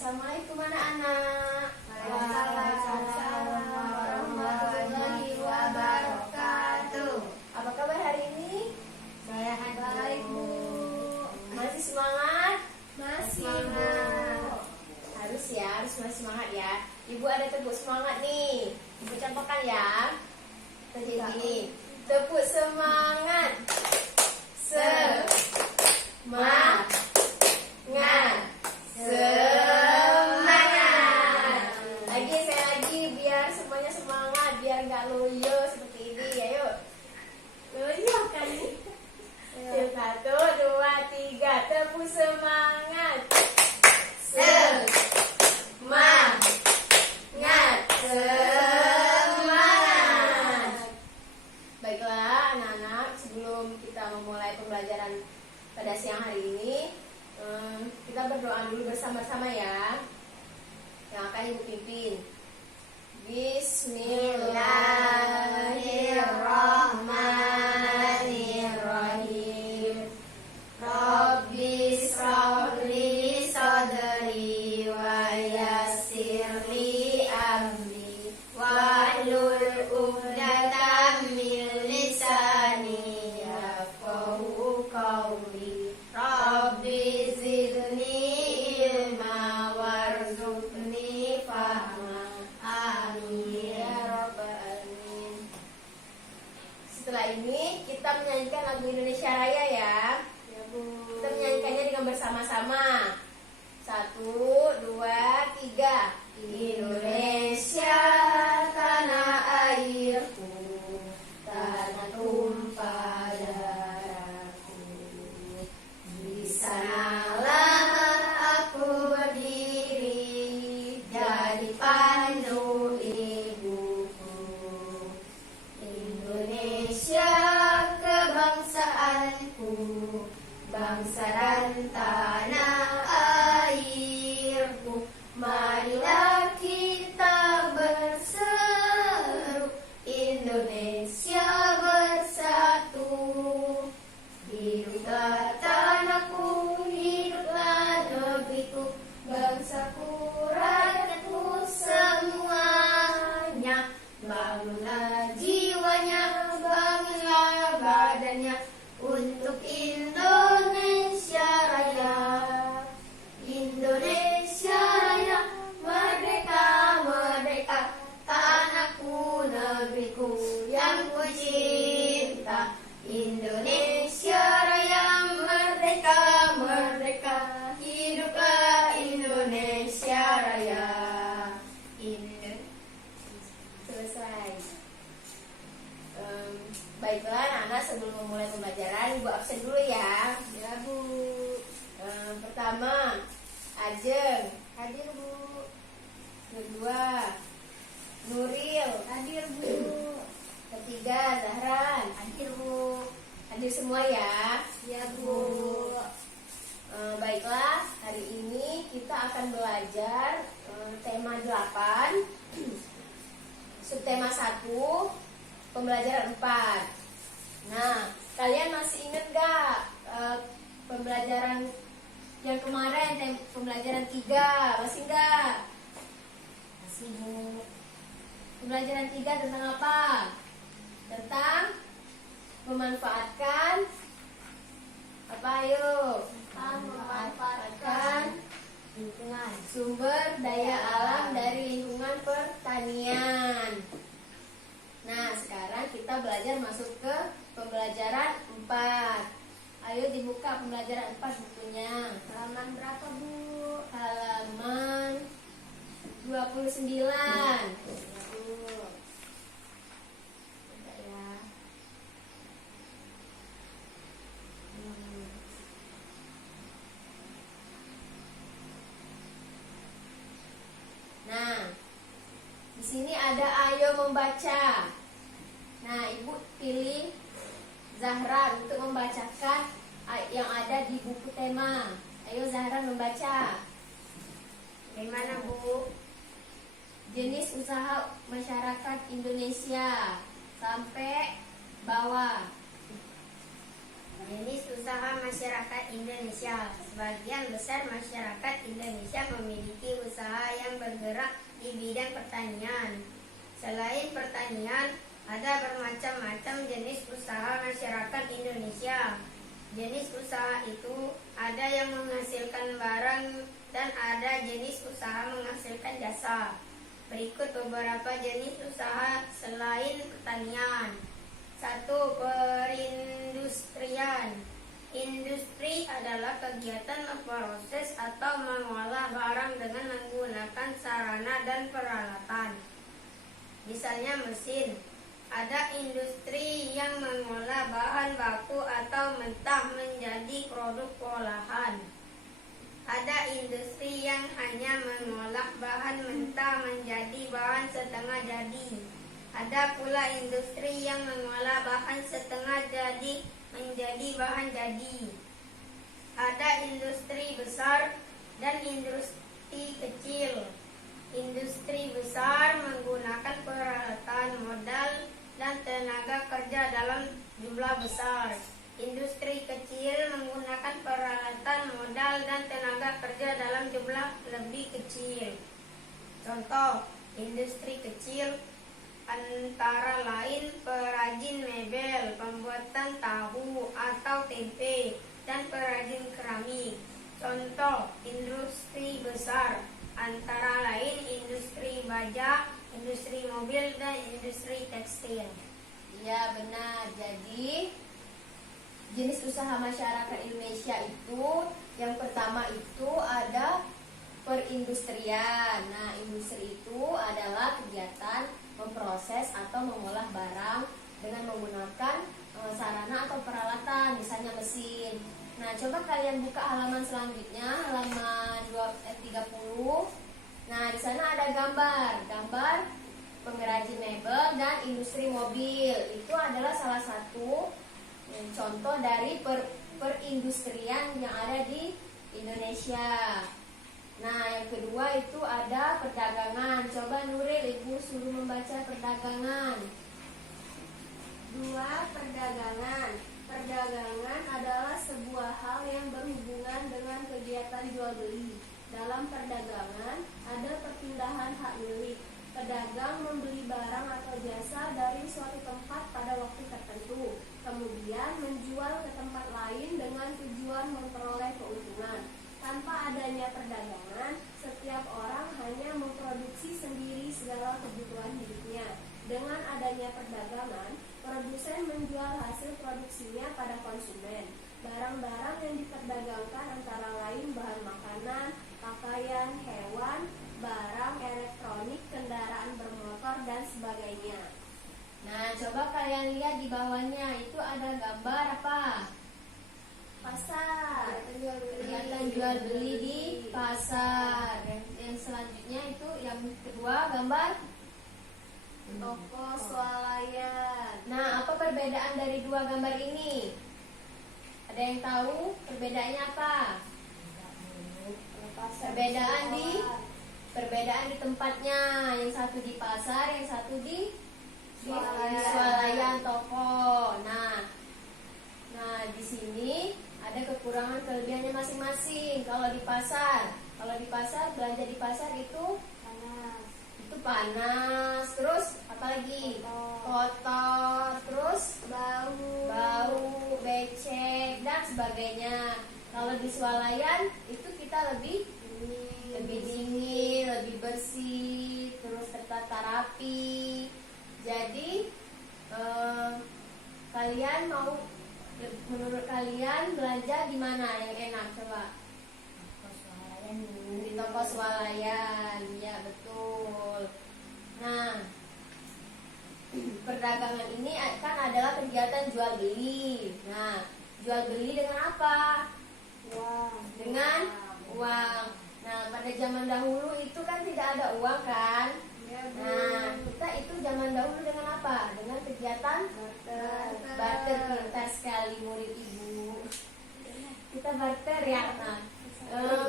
Assalamualaikum anak-anak. Waalaikumsalam warahmatullahi wabarakatuh. Apa kabar hari ini? Sehat baik, Bu. Masih semangat? Masih, Semangat. Harus masih semangat ya. Ibu ada tepuk semangat nih. Ibu campurkan ya. Kita jadi gini. Tepuk semangat. Semangat. Semangat. Lagi saya lagi biar semuanya semangat, biar nggak loyo seperti ini. Ayo. Loyo kan nih. Satu, dua, tiga. Tepuk semangat. Semangat. Semangat. Baiklah anak-anak, sebelum kita memulai pembelajaran pada siang hari ini, kita berdoa dulu bersama-sama ya. Yang akan Ibu pimpin. Bismillahirrahmanirrahim. Rabbi shrah li sadri wa yassir li amri wahlul 'uqdatam min lisani yafqahu qawli. Rabbi zidni ilma warzuqni fahma. Amin ya rabbal alamin. Setelah ini kita menyanyikan lagu Indonesia Raya ya. Kita menyanyikannya dengan bersama-sama. 1, 2, 3. Indonesia tanah airku, tanah tumpah darahku. Di sanalah aku berdiri, jadi pandu ibuku. Indonesia kebangsaanku, bangsa dan tanah airku. Marilah kita berseru, Indonesia bersatu. Hiduplah tanahku, hiduplah negeriku, bangsaku, rakyatku semuanya. Bangunlah jiwanya, bangunlah badannya untuk Indonesia Raya. Indonesia Raya, merdeka, merdeka, tanahku, negeriku yang ku cinta. Indonesia Raya, merdeka, merdeka, hiduplah Indonesia Raya. Selesai. Baiklah anak-anak, sebelum memulai pembelajaran Ibu absen dulu ya. Ya, Bu. Pertama, Ajeng. Hadir, Bu. Kedua, Nuril. Hadir, Bu. Ketiga, Zahran. Hadir, Bu. Hadir semua ya. Ya, Bu. Baiklah, hari ini kita akan belajar tema 8, subtema 1, pembelajaran 4. Nah, kalian masih ingat gak pembelajaran yang kemarin, pembelajaran 3? Masih enggak? Masih, Bu. Pembelajaran 3 tentang apa? Tentang memanfaatkan apa, ayo? Memanfaatkan Lingkungan. sumber daya alam dari lingkungan pertanian. Nah, sekarang kita belajar masuk ke pembelajaran 4. Ayo dibuka pembelajaran 4 bukunya. Halaman berapa, Bu? Halaman 29. Ya, Bu. Bentar ya. Nah, di sini ada ayo membaca. Nah, Ibu pilih Zahra untuk membacakan yang ada di buku tema. Ayo Zahra membaca. Bagaimana, Bu? Jenis usaha masyarakat Indonesia sampai bawah. Jenis usaha masyarakat Indonesia. Sebagian besar masyarakat Indonesia memiliki usaha yang bergerak di bidang pertanian. Selain pertanian, ada bermacam-macam jenis usaha masyarakat Indonesia. Jenis usaha itu ada yang menghasilkan barang dan ada jenis usaha menghasilkan jasa. Berikut beberapa jenis usaha selain pertanian. 1. Perindustrian. Industri adalah kegiatan memproses atau mengolah barang dengan menggunakan sarana dan peralatan. Misalnya mesin. Ada industri yang mengolah bahan baku atau mentah menjadi produk olahan. Ada industri yang hanya mengolah bahan mentah menjadi bahan setengah jadi. Ada pula industri yang mengolah bahan setengah jadi menjadi bahan jadi. Ada industri besar dan industri kecil. Industri besar menggunakan peralatan, modal, dan tenaga kerja dalam jumlah besar. Industri kecil menggunakan peralatan, modal, dan tenaga kerja dalam jumlah lebih kecil. Contoh, industri kecil antara lain perajin mebel, pembuatan tahu atau tempe, dan perajin keramik. Contoh, industri besar antara lain industri baja, industri mobil, dan industri tekstil. Iya benar. Jadi jenis usaha masyarakat Indonesia itu yang pertama itu ada perindustrian. Nah, industri itu adalah kegiatan memproses atau mengolah barang dengan menggunakan sarana atau peralatan, misalnya mesin. Nah, coba kalian buka halaman selanjutnya, halaman 30. Nah, di sana ada gambar pengrajin mebel dan industri mobil. Itu adalah salah satu contoh dari perindustrian yang ada di Indonesia. Nah, yang kedua itu ada perdagangan. Coba Nuril, Ibu suruh membaca perdagangan. 2. Perdagangan. Perdagangan adalah sebuah hal yang berhubungan dengan kegiatan jual beli. Dalam perdagangan ada perpindahan hak milik. Pedagang membeli barang atau jasa dari suatu tempat pada waktu tertentu, kemudian menjual ke tempat lain dengan tujuan memperoleh keuntungan. Tanpa adanya perdagangan, setiap orang hanya memproduksi sendiri segala kebutuhan hidupnya. Dengan adanya perdagangan, produsen menjual hasil produksinya pada konsumen. Barang-barang yang diperdagangkan antara lain bahan makanan, pakaian, hewan, barang elektronik, kendaraan bermotor, dan sebagainya. Nah, coba kalian lihat di bawahnya itu ada gambar apa? Pasar. Kegiatan jual beli di pasar. Yang selanjutnya itu yang kedua gambar Toko swalayan. Nah, apa perbedaan dari dua gambar ini? Ada yang tahu perbedaannya apa? Perbedaan di tempatnya. Yang satu di pasar, yang satu di swalayan toko. Nah, di sini ada kekurangan kelebihannya masing-masing. Kalau di pasar belanja di pasar itu panas, terus apalagi kotor, terus bau, becek, dan sebagainya. Kalau di swalayan itu kita lebih dingin, lebih bersih, terus tertata rapi. Jadi menurut kalian belanja di mana yang enak? Coba. Di toko swalayan, ya betul. Nah, perdagangan ini kan adalah kegiatan jual beli. Nah, jual beli dengan apa? Dengan uang. Nah, pada zaman dahulu itu kan tidak ada uang kan? Nah, kita itu zaman dahulu dengan apa? Dengan kegiatan barter. Pintar sekali murid ibu. Kita barter ya. Nah,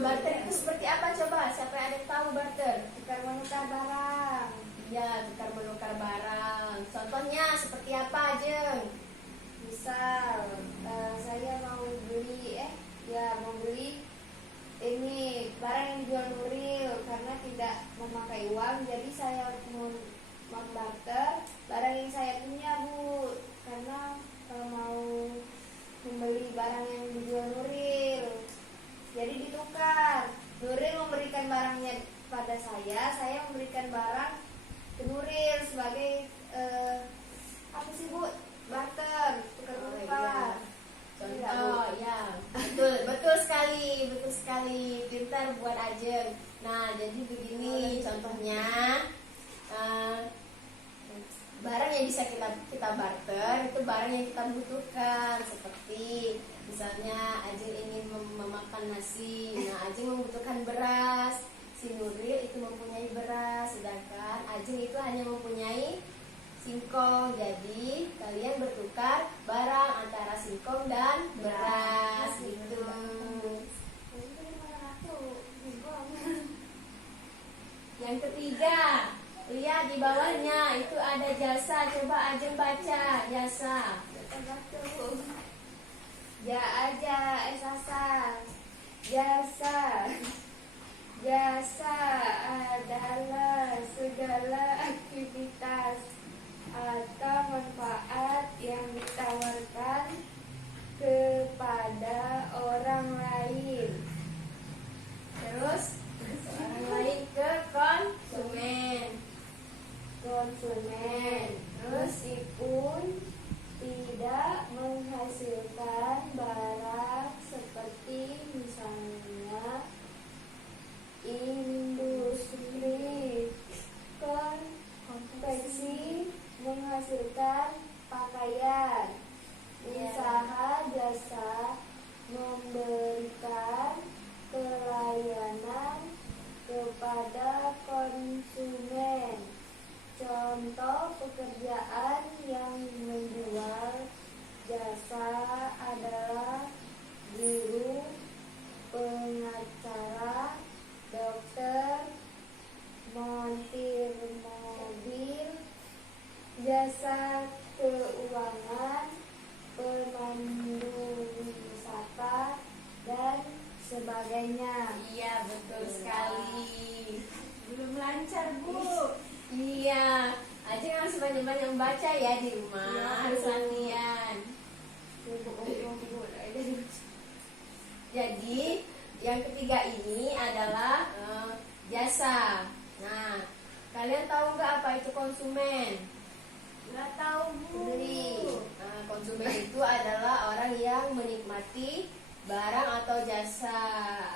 barter itu seperti apa coba? Siapa yang ada yang tahu barter? Tukar menukar barang. Iya, tukar menukar barang. Contohnya seperti apa, Jeng? Misal, saya sebagai apa sih Bu? Barter, tukar Oh, tukar. iya. Contoh, ya, betul sekali, betul sekali. Pintar buat Ajeng. Nah, jadi begini contohnya. Barang yang bisa kita barter itu barang yang kita butuhkan, seperti misalnya Ajeng ingin memakan nasi. Nah, Ajeng membutuhkan beras. Si Nuril itu mempunyai beras, sedangkan Ajeng itu hanya mempunyai singkong. Jadi kalian bertukar barang antara singkong dan beras gitu. Yang ketiga, lihat di bawahnya itu ada jasa. Coba Ajeng baca jasa. Ja aja esasa. Jasa. Jasa adalah segala aktivitas atau manfaat yang ditawarkan kepada orang lain. Terus orang lain ke konsumen. Meskipun tidak menghasilkan barang seperti misalnya industri konveksi menghasilkan pakaian, usaha jasa memberikan pelayanan kepada konsumen. Contoh pekerjaan yang menjual jasa adalah guru, pengacara, dokter, montir mobil, jasa keuangan, pemandu wisata, dan sebagainya. Iya, betul sekali. Belum lancar, Bu. Iya, Ajeng harus banyak-banyak baca ya di rumah, Iya, harus Bu. latihan. Jadi yang ketiga ini adalah jasa. Nah, kalian tahu nggak apa itu konsumen? Nggak tahu, Bu. Pembeli. Nah, konsumen itu adalah orang yang menikmati barang atau jasa,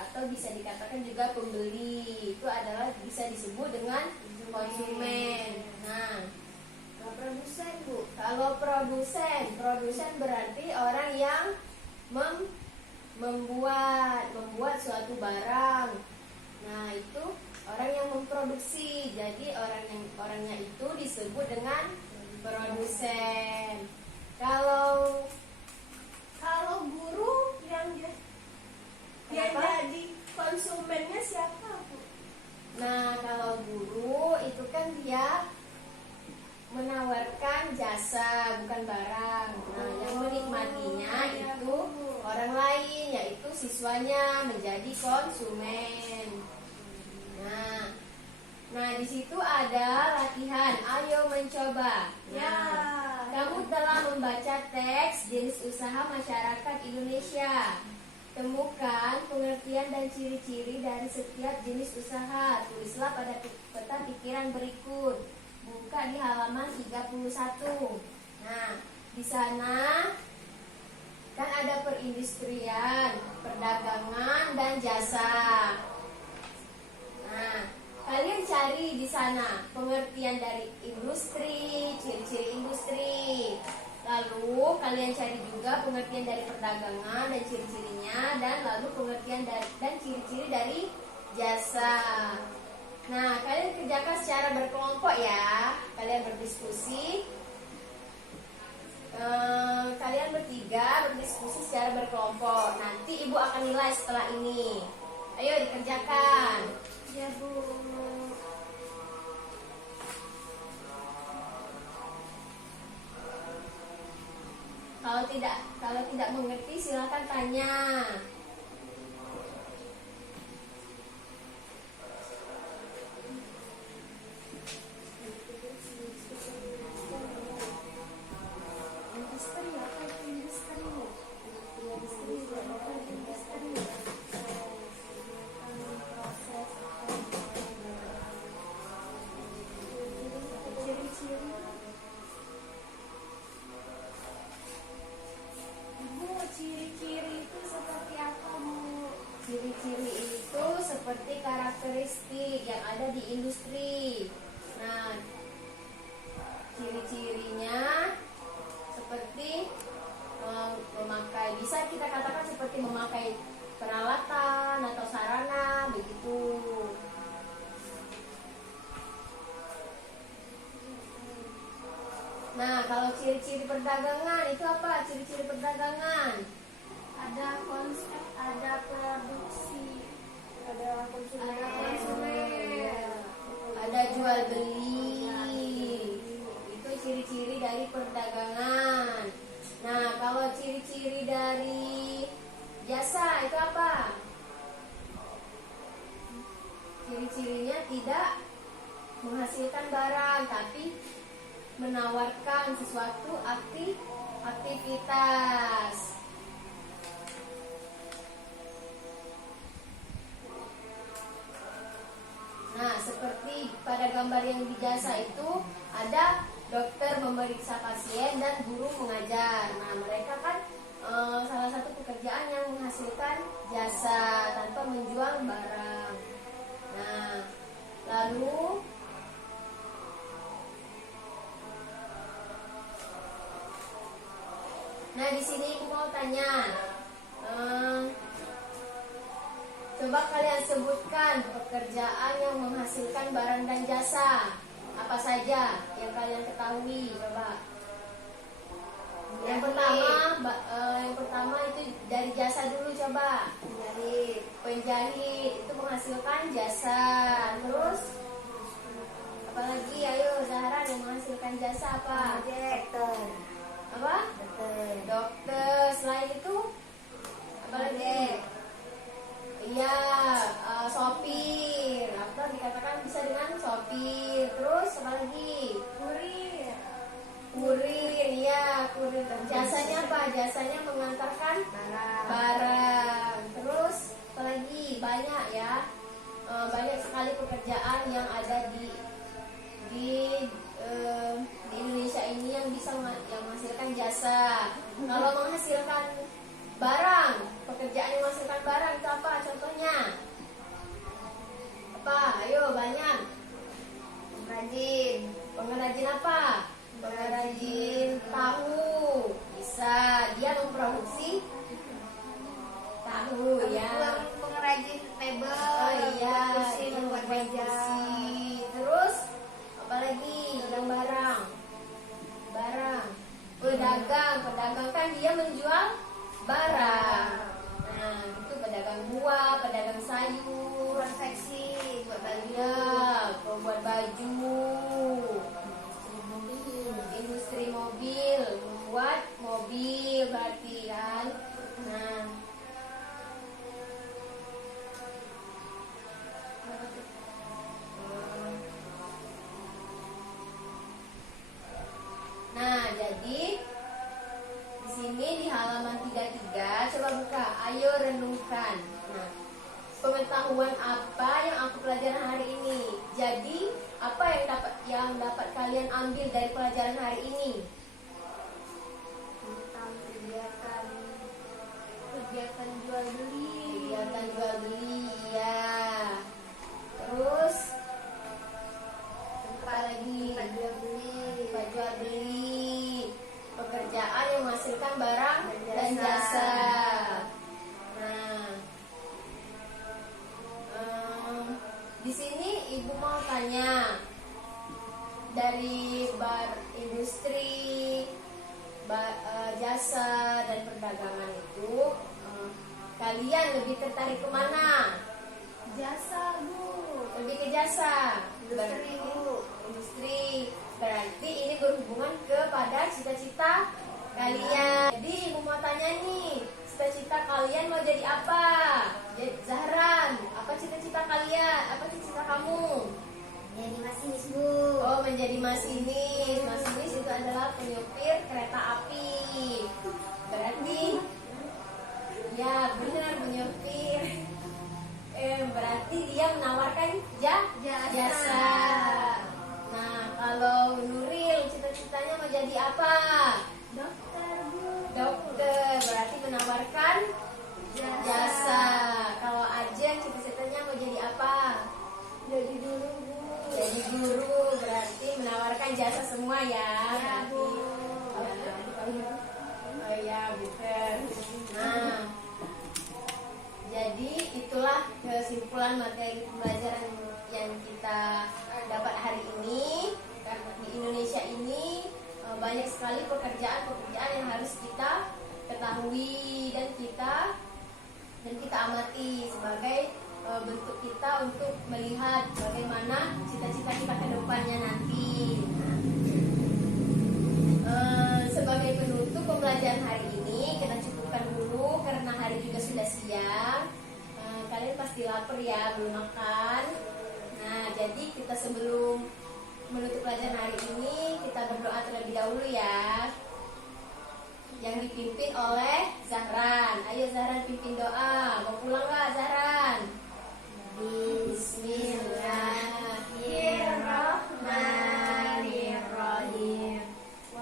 atau bisa dikatakan juga pembeli. Itu adalah bisa disebut dengan konsumen. Nah, Kalau produsen Bu, kalau produsen berarti orang yang membuat suatu barang. Nah, itu orang yang memproduksi. Jadi orangnya itu disebut dengan produsen. Kalau guru yang dia Kenapa? jadi konsumennya siapa, Bu? Nah, kalau guru itu kan dia menawarkan jasa, bukan barang. Nah, yang menikmatinya iya, itu Bu. orang lain, yaitu siswanya menjadi konsumen. Nah, di situ ada latihan. Ayo mencoba. Ya. Kamu telah membaca teks jenis usaha masyarakat Indonesia. Temukan pengertian dan ciri-ciri dari setiap jenis usaha. Tulislah pada peta pikiran berikut. Buka di halaman 31. Nah, di sana kan ada perindustrian, perdagangan, dan jasa. Nah, kalian cari di sana pengertian dari industri, ciri-ciri industri. Lalu kalian cari juga pengertian dari perdagangan dan ciri-cirinya, dan lalu pengertian dan ciri-ciri dari jasa. Nah, kalian kerjakan secara berkelompok ya. Kalian berdiskusi. Kalian bertiga berdiskusi secara berkelompok. Nanti ibu akan nilai setelah ini. Ayo dikerjakan. Ya, Bu. Kalau tidak mengerti silakan tanya. Industri apa itu industri? Industri apa industri? Proses ciri-ciri Ciri-ciri itu seperti karakteristik yang ada di industri. Nah, ciri-cirinya seperti memakai, bisa kita katakan seperti memakai peralatan atau sarana, begitu. Nah, kalau ciri-ciri perdagangan itu apa? Ciri-ciri perdagangan Ada konsep, ada produksi, ada ada konsumen, ada jual beli. Itu ciri-ciri dari perdagangan. Nah, kalau ciri-ciri dari jasa itu apa? Ciri-cirinya tidak menghasilkan barang, tapi menawarkan sesuatu aktivitas. Nah, seperti pada gambar yang di jasa itu ada dokter memeriksa pasien dan guru mengajar. Nah, mereka kan salah satu pekerjaan yang menghasilkan jasa tanpa menjual barang. Nah, lalu di sini aku mau tanya, coba kalian sebutkan pekerjaan yang menghasilkan barang dan jasa. Apa saja yang kalian ketahui? Coba. Yang pertama itu dari jasa dulu, coba. Penjahit itu menghasilkan jasa. Terus apalagi? Ayo Zahra, yang menghasilkan jasa apa? Dokter. Apa? Dokter. Selain itu apalagi? Iya, sopir. Apa dikatakan bisa dengan sopir. Terus apa lagi? Kurir, iya, kurir. Jasanya apa? Jasanya mengantarkan barang. Terus apa lagi? Banyak ya. Banyak sekali pekerjaan yang ada di Indonesia ini yang bisa yang menghasilkan jasa. Kalau menghasilkan barang, pekerjaan yang menghasilkan barang itu apa? Contohnya apa? Ayo, banyak. Pengrajin apa? Pengrajin tahu. Bisa, dia memproduksi tahu ya. Pengrajin mebel. Oh iya, kursi, dia membuat membuat meja. kursi. Terus apalagi yang barang? Pedagang kan dia menjual barang. Nah, itu pedagang buah, pedagang sayur, Konveksi buat baju. ya, pembuat baju, industri mobil, membuat mobil berarti kan. Nah, jadi di sini di halaman 33 coba buka, ayo renungkan. Nah, pengetahuan apa yang aku pelajaran hari ini? Jadi, apa yang dapat kalian ambil dari pelajaran hari ini? tentang kegiatan jual beli. Kegiatan jual beli, ya. Terus apa lagi? Tempat jual beli, pekerjaan yang menghasilkan barang dan jasa. Nah, di sini ibu mau tanya, dari industri, jasa dan perdagangan itu, kalian lebih tertarik kemana? Jasa, Bu. Lebih ke jasa. Industri, Bu. Industri. Berarti ini berhubungan kepada cita-cita kalian. Jadi ibu mau tanya nih, cita-cita kalian mau jadi apa? Jadi Zahran, apa cita-cita kalian? Apa cita-cita kamu? Jadi masinis, Bu. Oh, menjadi masinis. Masinis itu adalah penyopir kereta api. Berarti ya benar, penyopir. Berarti dia menawarkan jasa. Nah, kalau Nuril cita-citanya mau jadi apa? Dokter, Bu. Dokter, berarti menawarkan jasa. Kalau ijazah semua ya. Ya, Bu. Oh ya, betul. Nah, jadi itulah kesimpulan materi pembelajaran yang kita dapat hari ini. Karena di Indonesia ini banyak sekali pekerjaan-pekerjaan yang harus kita ketahui dan kita amati sebagai bentuk kita untuk melihat bagaimana cita-cita kita ke depannya nanti. Sebagai penutup pembelajaran hari ini kita cukupkan dulu karena hari juga sudah siang. Kalian pasti lapar ya, belum makan. Nah, jadi kita sebelum menutup pelajaran hari ini kita berdoa terlebih dahulu ya. Yang dipimpin oleh Zahran. Ayo Zahran pimpin doa. Mau pulang nggak Zahran? Bismillahirrahmanirrahim.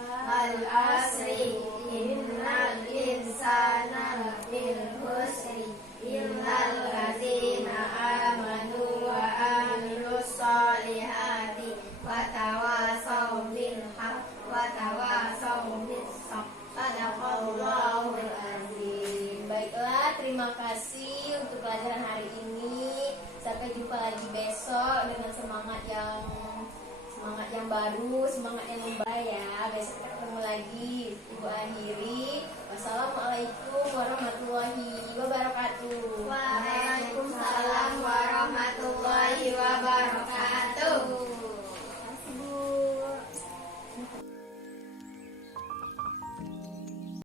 Wal asri innal insana lafil khusri illal ladzina amanu wa amilus solihati wa tawasaw bil haqq wa tawasaw bis sabr. Sadaqallahul azim. Baiklah, terima kasih untuk pelajaran hari ini. Sampai jumpa lagi besok dengan semangat yang baru, semangat yang membaik ya. Besok kita ketemu lagi. Ibu akhiri. Wassalamualaikum warahmatullahi wabarakatuh.